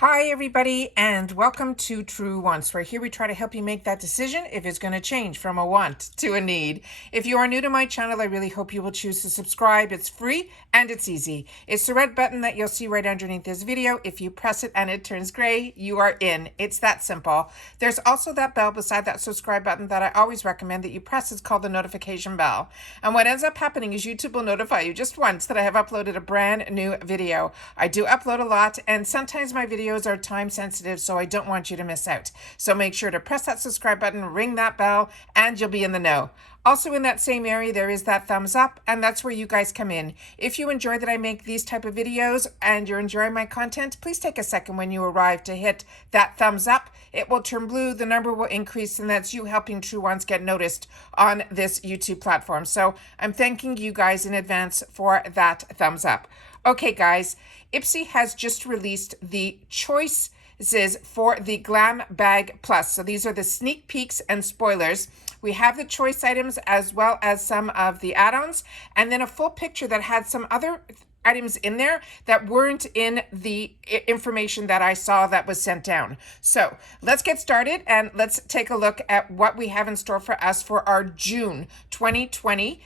Hi everybody, and welcome to True Wants, where here we try to help you make that decision if it's going to change from a want to a need. If you are new to my channel, I really hope you will choose to subscribe. It's free and it's easy. It's the red button that you'll see right underneath this video. If you press it and it turns gray, you are in. It's that simple. There's also that bell beside that subscribe button that I always recommend that you press. It's called the notification bell. And what ends up happening is YouTube will notify you just once that I have uploaded a brand new video. I do upload a lot, and sometimes my videos are time sensitive, so I don't want you to miss out. So make sure to press that subscribe button, ring that bell, and you'll be in the know. Also in that same area, there is that thumbs up, and that's where you guys come in. If you enjoy that I make these type of videos and you're enjoying my content, please take a second when you arrive to hit that thumbs up. It will turn blue, the number will increase, and that's you helping True Ones get noticed on this YouTube platform. So I'm thanking you guys in advance for that thumbs up. Okay, guys, IPSY has just released the choices for the Glam Bag Plus. So these are the sneak peeks and spoilers. We have the choice items as well as some of the add-ons, and then a full picture that had some other items in there that weren't in the information that I saw that was sent down. So let's get started and let's take a look at what we have in store for us for our June 2020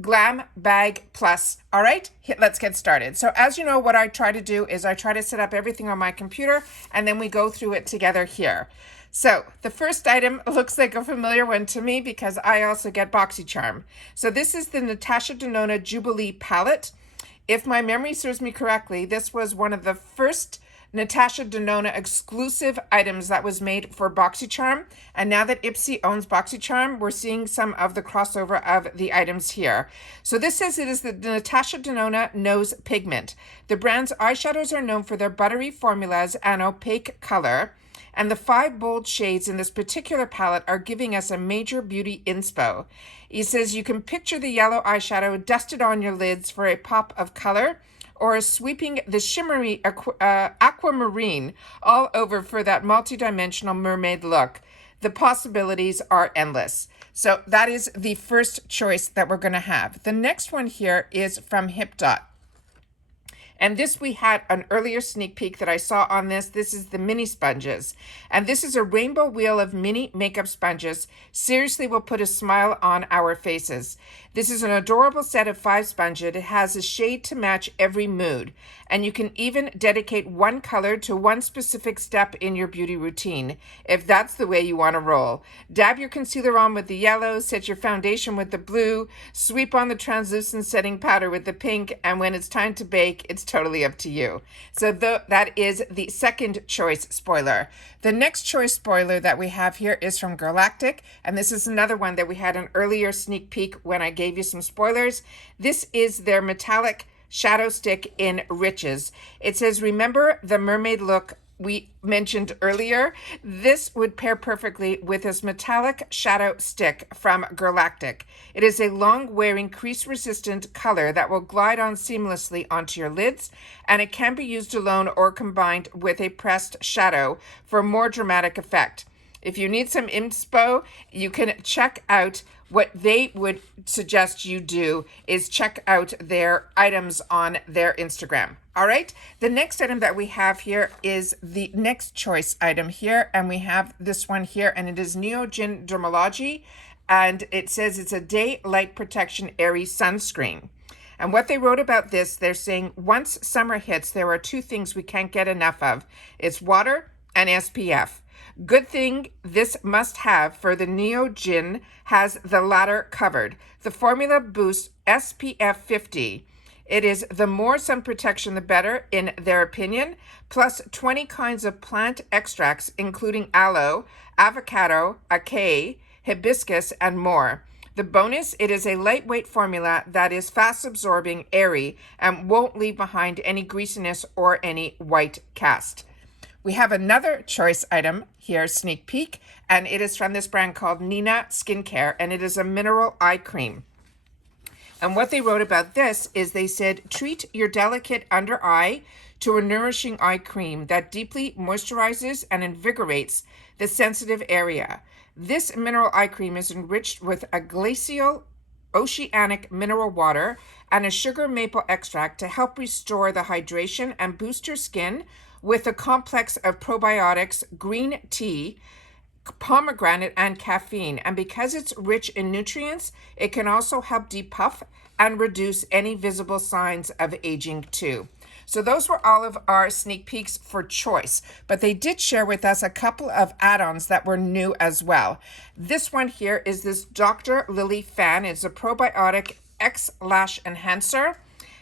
Glam Bag Plus. All right, let's get started. So as you know, what I try to do is I try to set up everything on my computer and then we go through it together here. So the first item looks like a familiar one to me because I also get BoxyCharm. So this is the Natasha Denona Jubilee palette. If my memory serves me correctly, this was one of the first Natasha Denona exclusive items that was made for BoxyCharm. And now that IPSY owns BoxyCharm, we're seeing some of the crossover of the items here. So this says it is the Natasha Denona Nose Pigment. The brand's eyeshadows are known for their buttery formulas and opaque color. And the 5 bold shades in this particular palette are giving us a major beauty inspo. He says you can picture the yellow eyeshadow dusted on your lids for a pop of color, or sweeping the shimmery aquamarine all over for that multi-dimensional mermaid look. The possibilities are endless. So that is the first choice that we're going to have. The next one here is from HipDot. And this, we had an earlier sneak peek that I saw on this. This is the mini sponges. And this is a rainbow wheel of mini makeup sponges. Seriously will put a smile on our faces. This is an adorable set of 5 sponges. It has a shade to match every mood. And you can even dedicate one color to one specific step in your beauty routine, if that's the way you want to roll. Dab your concealer on with the yellow, set your foundation with the blue, sweep on the translucent setting powder with the pink, and when it's time to bake, it's totally up to you. So that is the second choice spoiler. The next choice spoiler that we have here is from Galactic, and this is another one that we had an earlier sneak peek when I gave you some spoilers. This is their metallic shadow stick in Riches. It says, remember the mermaid look we mentioned earlier? This would pair perfectly with this metallic shadow stick from Galactic. It is a long-wearing, crease-resistant color that will glide on seamlessly onto your lids, and it can be used alone or combined with a pressed shadow for more dramatic effect. If you need some inspo, you can check out what they would suggest you do is check out their items on their Instagram. All right. The next item that we have here is the next choice item here. And we have this one here, and it is Neogen Dermalogy. And it says it's a day light protection airy sunscreen. And what they wrote about this, they're saying once summer hits, there are 2 things we can't get enough of. It's water and SPF. Good thing this must-have for the Neogen has the latter covered. The formula boosts SPF 50. It is the more sun protection, the better, in their opinion, plus 20 kinds of plant extracts, including aloe, avocado, acai, hibiscus, and more. The bonus, it is a lightweight formula that is fast-absorbing, airy, and won't leave behind any greasiness or any white cast. We have another choice item here, sneak peek, and it is from this brand called Nina Skincare, and it is a mineral eye cream. And what they wrote about this is they said, treat your delicate under eye to a nourishing eye cream that deeply moisturizes and invigorates the sensitive area. This mineral eye cream is enriched with a glacial oceanic mineral water and a sugar maple extract to help restore the hydration and boost your skin with a complex of probiotics, green tea, pomegranate, and caffeine. And because it's rich in nutrients, it can also help depuff and reduce any visible signs of aging too. So those were all of our sneak peeks for choice, but they did share with us a couple of add-ons that were new as well. This one here is this Dr. Lilly Fan. It's a probiotic X lash enhancer.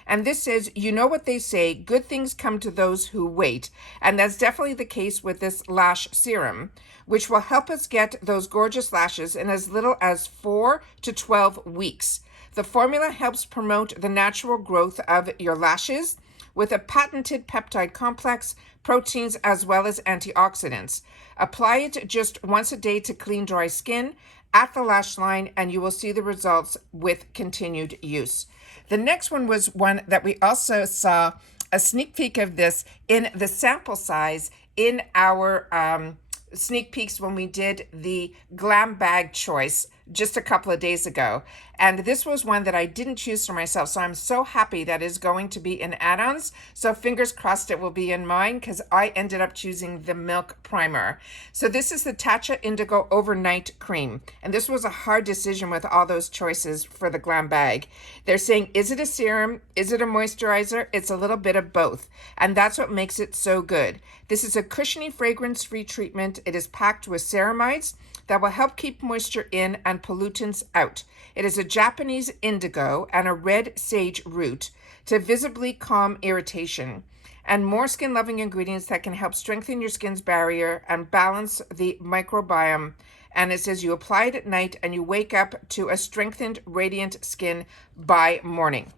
And this says, you know what they say, good things come to those who wait. And that's definitely the case with this Lash Serum, which will help us get those gorgeous lashes in as little as 4 to 12 weeks. The formula helps promote the natural growth of your lashes with a patented peptide complex, proteins, as well as antioxidants. Apply it just once a day to clean dry skin at the lash line, and you will see the results with continued use. The next one was one that we also saw a sneak peek of this in the sample size in our sneak peeks when we did the Glam bag choice just a couple of days ago. And this was one that I didn't choose for myself. So I'm so happy that is going to be in Addons. So fingers crossed it will be in mine, because I ended up choosing the Milk Primer. So this is the Tatcha Indigo Overnight Cream. And this was a hard decision with all those choices for the Glam bag. They're saying, is it a serum? Is it a moisturizer? It's a little bit of both. And that's what makes it so good. This is a cushiony, fragrance-free treatment. It is packed with ceramides that will help keep moisture in and pollutants out. It is a Japanese indigo and a red sage root to visibly calm irritation, and more skin-loving ingredients that can help strengthen your skin's barrier and balance the microbiome. And it says you apply it at night and you wake up to a strengthened, radiant skin by morning.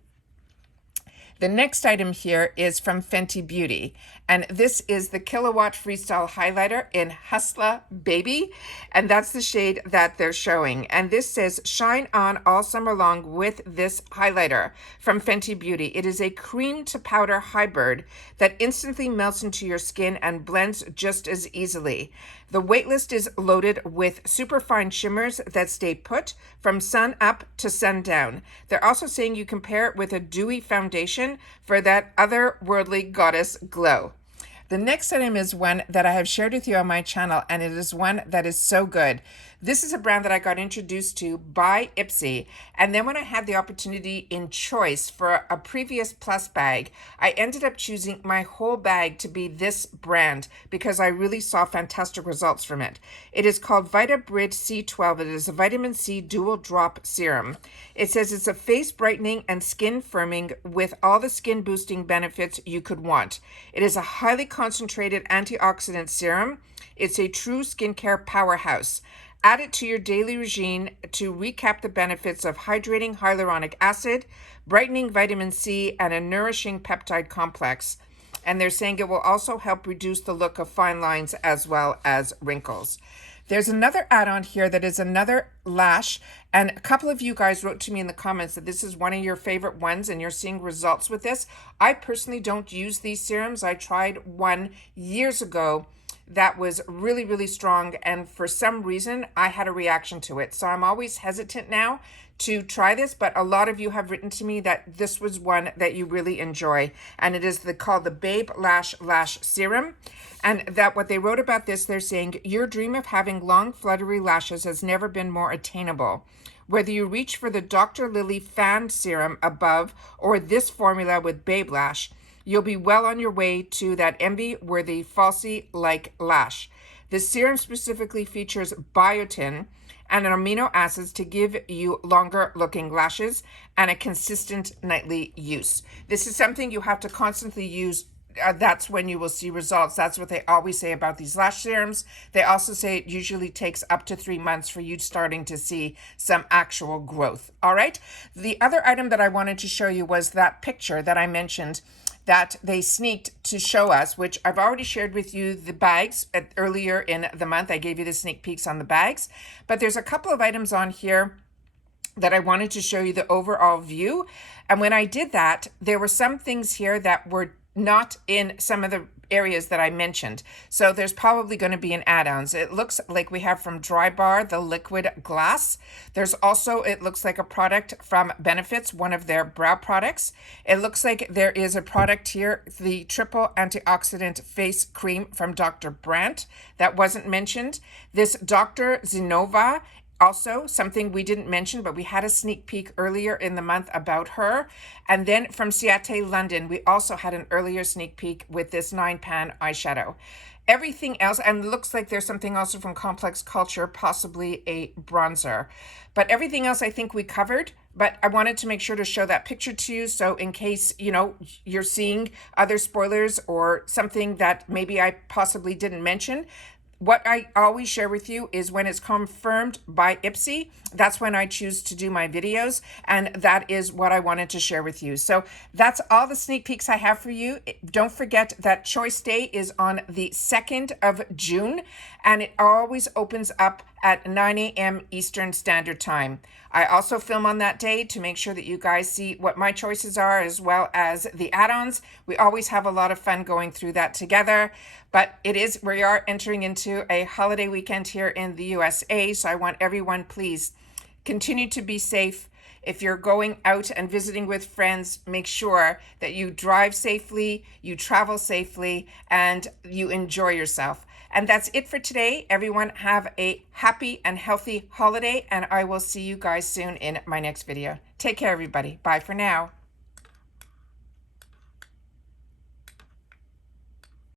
The next item here is from Fenty Beauty, and this is the Kilowatt Freestyle Highlighter in Hustla Baby, and that's the shade that they're showing. And this says, shine on all summer long with this highlighter from Fenty Beauty. It is a cream to powder hybrid that instantly melts into your skin and blends just as easily. The waitlist is loaded with superfine shimmers that stay put from sun up to sundown. They're also saying you can pair it with a dewy foundation for that otherworldly goddess glow. The next item is one that I have shared with you on my channel, and it is one that is so good. This is a brand that I got introduced to by IPSY, and then when I had the opportunity in choice for a previous plus bag, I ended up choosing my whole bag to be this brand because I really saw fantastic results from it. It is called VitaBrid C12. It is a vitamin C dual drop serum. It says it's a face brightening and skin firming with all the skin boosting benefits you could want. It is a highly concentrated antioxidant serum. It's a true skincare powerhouse. Add it to your daily regime to recap the benefits of hydrating hyaluronic acid, brightening vitamin C, and a nourishing peptide complex. And they're saying it will also help reduce the look of fine lines as well as wrinkles. There's another add-on here that is another lash, and a couple of you guys wrote to me in the comments that this is one of your favorite ones and you're seeing results with this. I personally don't use these serums. I tried one years ago that was really, really strong, and for some reason I had a reaction to it. So I'm always hesitant now to try this, but a lot of you have written to me that this was one that you really enjoy, and it is called the Babe Lash Serum. And that what they wrote about this, they're saying your dream of having long fluttery lashes has never been more attainable. Whether you reach for the Dr. Lilly Fan serum above or this formula with Babe Lash, you'll be well on your way to that envy-worthy falsy-like lash. The serum specifically features biotin and amino acids to give you longer-looking lashes and a consistent nightly use. This is something you have to constantly use. That's when you will see results. That's what they always say about these lash serums. They also say it usually takes up to 3 months for you starting to see some actual growth. All right. The other item that I wanted to show you was that picture that I mentioned that they sneaked to show us, which I've already shared with you the bags earlier in the month. I gave you the sneak peeks on the bags, but there's a couple of items on here that I wanted to show you the overall view. And when I did that, there were some things here that were not in some of the areas that I mentioned. So there's probably going to be an add-ons. It looks like we have from Dry Bar, the liquid glass. There's also, it looks like a product from Benefits, one of their brow products. It looks like there is a product here, the triple antioxidant face cream from Dr. Brandt. That wasn't mentioned. This Dr. Zenova, also something we didn't mention, but we had a sneak peek earlier in the month about her. And then from Ciate London, we also had an earlier sneak peek with this 9-pan eyeshadow. Everything else, and it looks like there's something also from Complex Culture, possibly a bronzer. But everything else I think we covered, but I wanted to make sure to show that picture to you. So in case, you know, you're seeing other spoilers or something that maybe I possibly didn't mention, what I always share with you is when it's confirmed by IPSY, that's when I choose to do my videos, and that is what I wanted to share with you. So that's all the sneak peeks I have for you. Don't forget that Choice Day is on the 2nd of June, and it always opens up at 9 a.m. Eastern Standard Time. I also film on that day to make sure that you guys see what my choices are, as well as the add-ons. We always have a lot of fun going through that together, but we are entering into a holiday weekend here in the USA, so I want everyone, please continue to be safe. If you're going out and visiting with friends, make sure that you drive safely, you travel safely, and you enjoy yourself. And that's it for today. Everyone have a happy and healthy holiday, and I will see you guys soon in my next video. Take care, everybody. Bye for now.